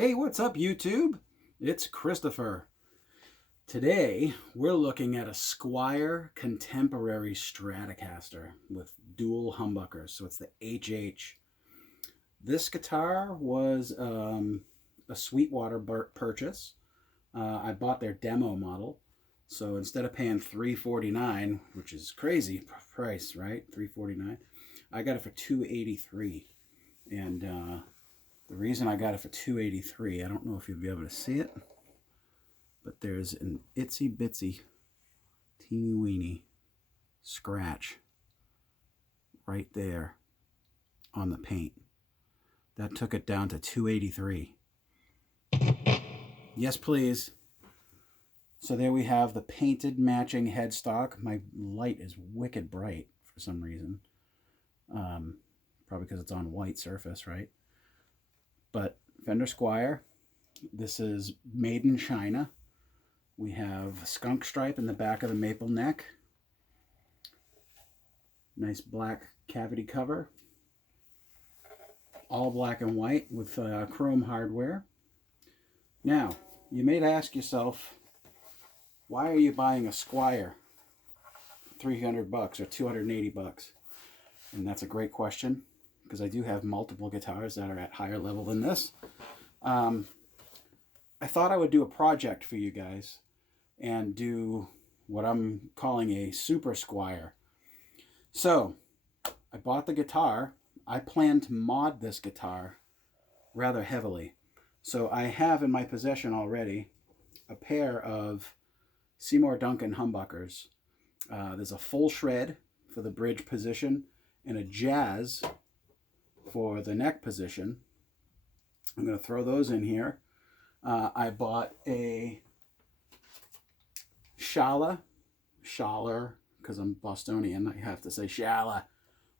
Hey, what's up, YouTube? It's Christopher. Today, we're looking at a Squier Contemporary Stratocaster with dual humbuckers, so it's the HH. This guitar was a Sweetwater purchase. I bought their demo model, so instead of paying $349, which is crazy price, right? $349. I got it for $283, and the reason I got it for $283, I don't know if you'll be able to see it, but there's an itsy bitsy, teeny weeny scratch right there on the paint. That took it down to $283. Yes, please. So there we have the painted matching headstock. My light is wicked bright for some reason. Probably because it's on white surface, right? But Fender Squier, this is made in China. We have skunk stripe in the back of the maple neck. Nice black cavity cover. All black and white with chrome hardware. Now, you may ask yourself, why are you buying a Squier? $300 or $280? And that's a great question, because I do have multiple guitars that are at higher level than this. I thought I would do a project for you guys and do what I'm calling a super Squier. So I bought the guitar. I plan to mod this guitar rather heavily. So I have in my possession already a pair of Seymour Duncan humbuckers. There's a full shred for the bridge position and a jazz for the neck position. I'm going to throw those in here. I bought a Schaller, because I'm Bostonian, I have to say Schaller.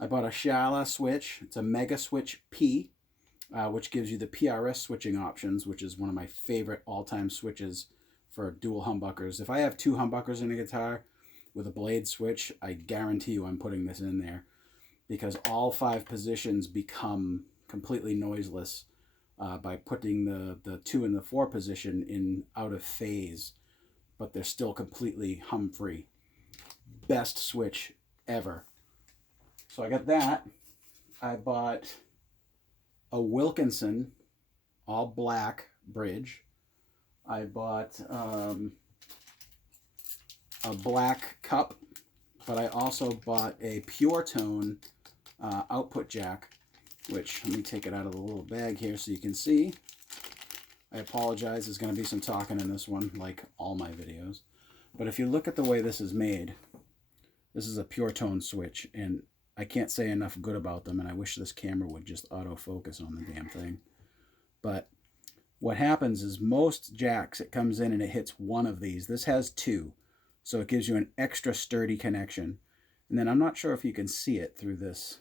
I bought a Schaller switch. It's a Mega Switch P, which gives you the PRS switching options, which is one of my favorite all-time switches for dual humbuckers. If I have two humbuckers in a guitar with a blade switch, I guarantee you I'm putting this in there, because all 5 positions become completely noiseless by putting the 2 and the 4 position in out of phase, but they're still completely hum-free. Best switch ever. So I got that. I bought a Wilkinson all black bridge. I bought a black cup, but I also bought a Pure Tone output jack, which, let me take it out of the little bag here so you can see. I apologize, there's going to be some talking in this one, like all my videos. But if you look at the way this is made, this is a Pure Tone switch, and I can't say enough good about them, and I wish this camera would just autofocus on the damn thing. But what happens is most jacks, it comes in and it hits one of these. This has 2, so it gives you an extra sturdy connection. And then I'm not sure if you can see it through this,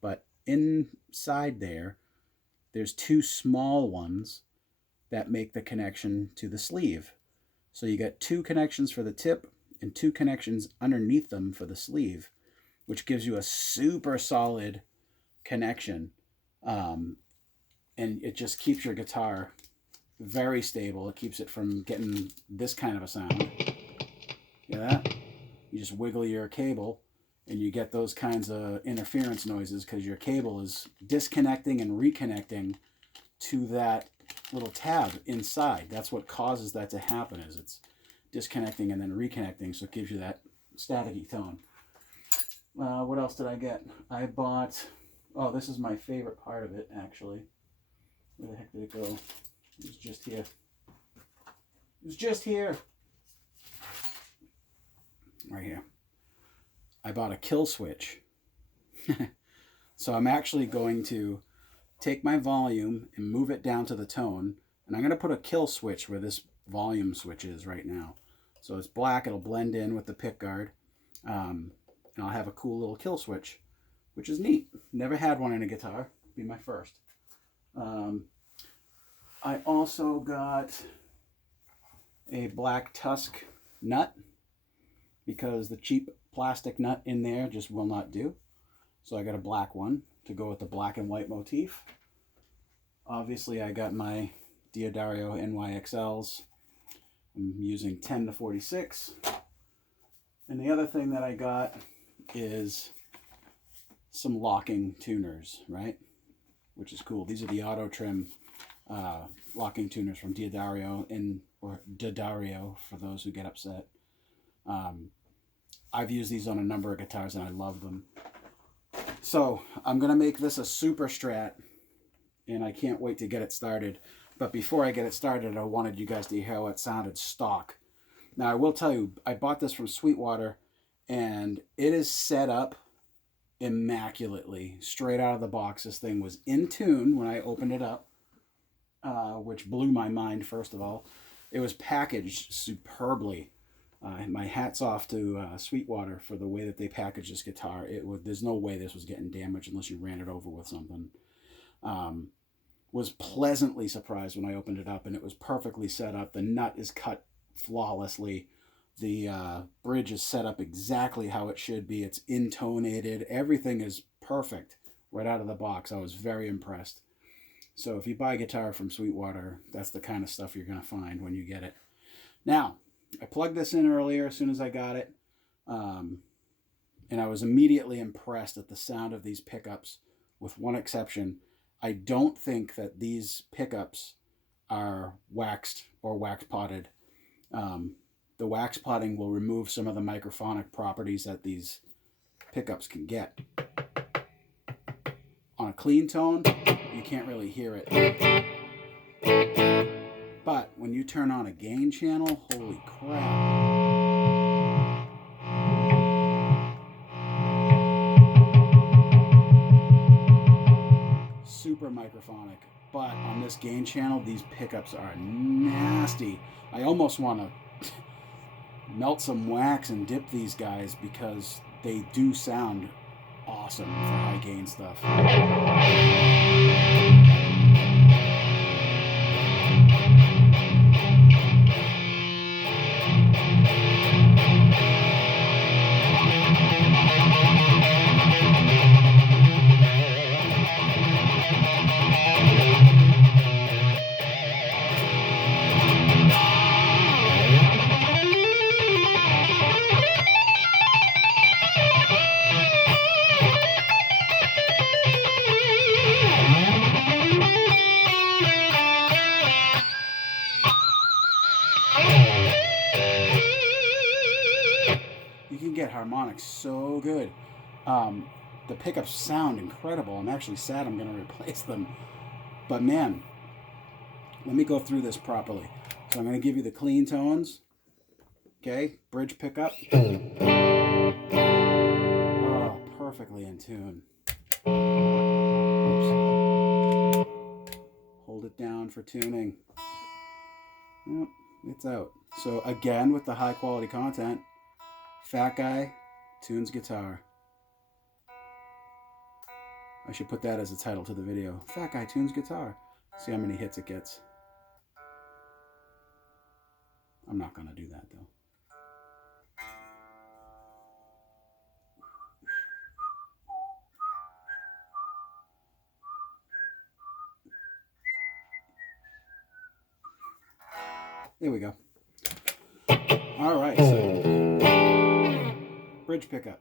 but inside there's 2 small ones that make the connection to the sleeve. So you got 2 connections for the tip and 2 connections underneath them for the sleeve, which gives you a super solid connection. And it just keeps your guitar very stable. It keeps it from getting this kind of a sound. Hear that? You just wiggle your cable and you get those kinds of interference noises because your cable is disconnecting and reconnecting to that little tab inside. That's what causes that to happen, is it's disconnecting and then reconnecting, so it gives you that staticky tone. What else did I get? I bought, oh, this is my favorite part of it, actually. Where the heck did it go? It was just here. It was just here. Right here. I bought a kill switch. So I'm actually going to take my volume and move it down to the tone, and I'm going to put a kill switch where this volume switch is right now. So it's black, it'll blend in with the pick guard, and I'll have a cool little kill switch, which is neat. Never had one in a guitar. Be my first. I also got a black tusk nut, because the cheap plastic nut in there just will not do. So I got a black one to go with the black and white motif. Obviously I got my Diodario NYXLs. I'm using 10 to 46. And the other thing that I got is some locking tuners, right? Which is cool. These are the auto trim locking tuners from Diodario, or Diodario for those who get upset. I've used these on a number of guitars and I love them. So I'm going to make this a super strat, and I can't wait to get it started. But before I get it started, I wanted you guys to hear how it sounded stock. Now I will tell you, I bought this from Sweetwater, and it is set up immaculately. Straight out of the box, this thing was in tune when I opened it up, which blew my mind. First of all, it was packaged superbly. My hat's off to Sweetwater for the way that they packaged this guitar. There's no way this was getting damaged unless you ran it over with something. Was pleasantly surprised when I opened it up, and it was perfectly set up. The nut is cut flawlessly. The bridge is set up exactly how it should be. It's intonated. Everything is perfect right out of the box. I was very impressed. So if you buy a guitar from Sweetwater, that's the kind of stuff you're going to find when you get it. Now, I plugged this in earlier as soon as I got it, and I was immediately impressed at the sound of these pickups, with one exception. I don't think that these pickups are waxed or wax potted. The wax potting will remove some of the microphonic properties that these pickups can get. On a clean tone, you can't really hear it. But when you turn on a gain channel, holy crap. Super microphonic. But on this gain channel, these pickups are nasty. I almost want to melt some wax and dip these guys because they do sound awesome for high gain stuff. You can get harmonics so good. The pickups sound incredible. I'm actually sad I'm going to replace them. But man, let me go through this properly. So I'm going to give you the clean tones. Okay, bridge pickup. Oh, perfectly in tune. Oops. Hold it down for tuning. Yep, it's out. So again, with the high quality content, Fat Guy tunes guitar. I should put that as a title to the video. Fat Guy tunes guitar. See how many hits it gets. I'm not going to do that though. There we go. All right, so bridge pickup.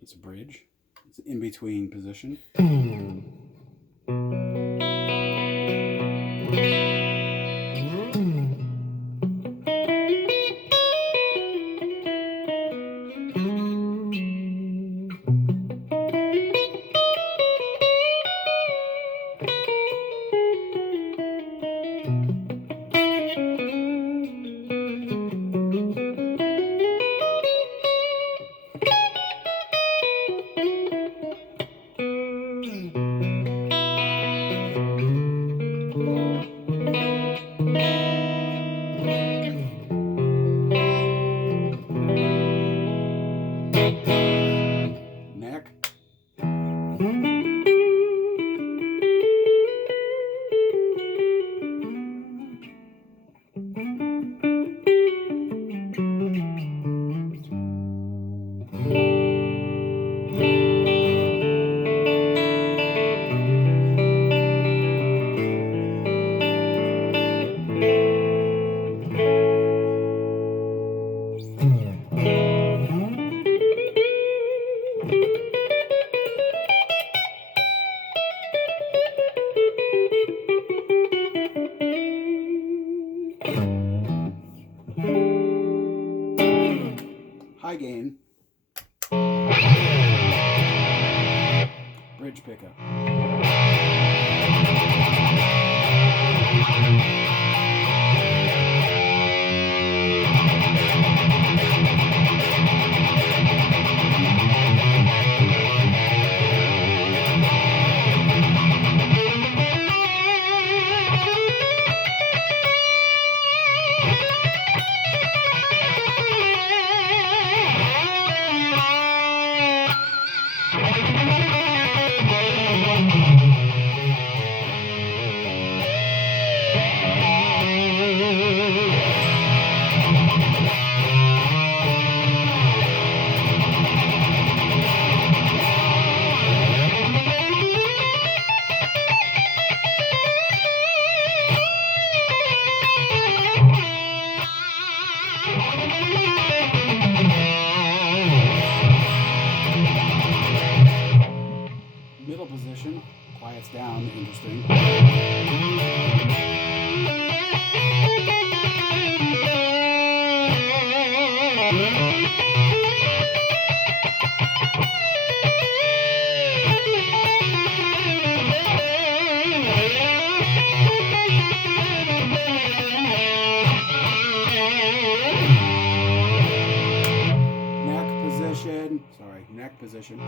It's a bridge. It's an in-between position. bridge pickup. Middle position, quiets down, interesting. Neck position.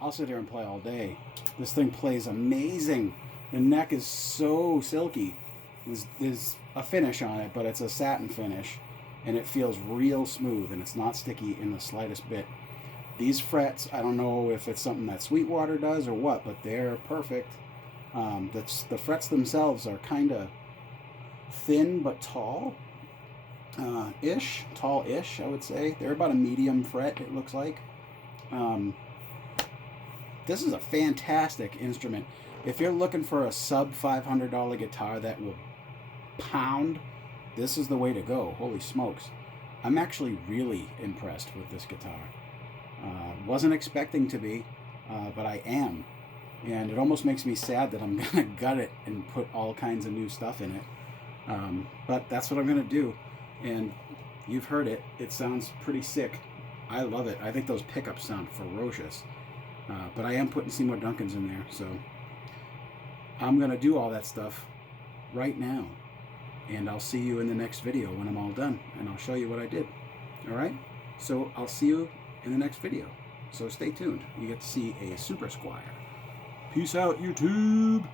I'll sit here and play all day. This thing plays amazing. The neck is so silky. There's a finish on it, but it's a satin finish, and it feels real smooth, and it's not sticky in the slightest bit. These frets, I don't know if it's something that Sweetwater does or what, but they're perfect. The frets themselves are kind of thin but tall. Tall-ish, I would say. They're about a medium fret, it looks like. This is a fantastic instrument. If you're looking for a sub $500 guitar that will pound, this is the way to go. Holy smokes. I'm actually really impressed with this guitar. Wasn't expecting to be, but I am. And it almost makes me sad that I'm going to gut it and put all kinds of new stuff in it. But that's what I'm going to do. And you've heard it. It sounds pretty sick. I love it. I think those pickups sound ferocious. But I am putting Seymour Duncans in there, so I'm going to do all that stuff right now. And I'll see you in the next video when I'm all done, and I'll show you what I did. Alright? So I'll see you in the next video. So stay tuned. You get to see a Super Squier. Peace out, YouTube!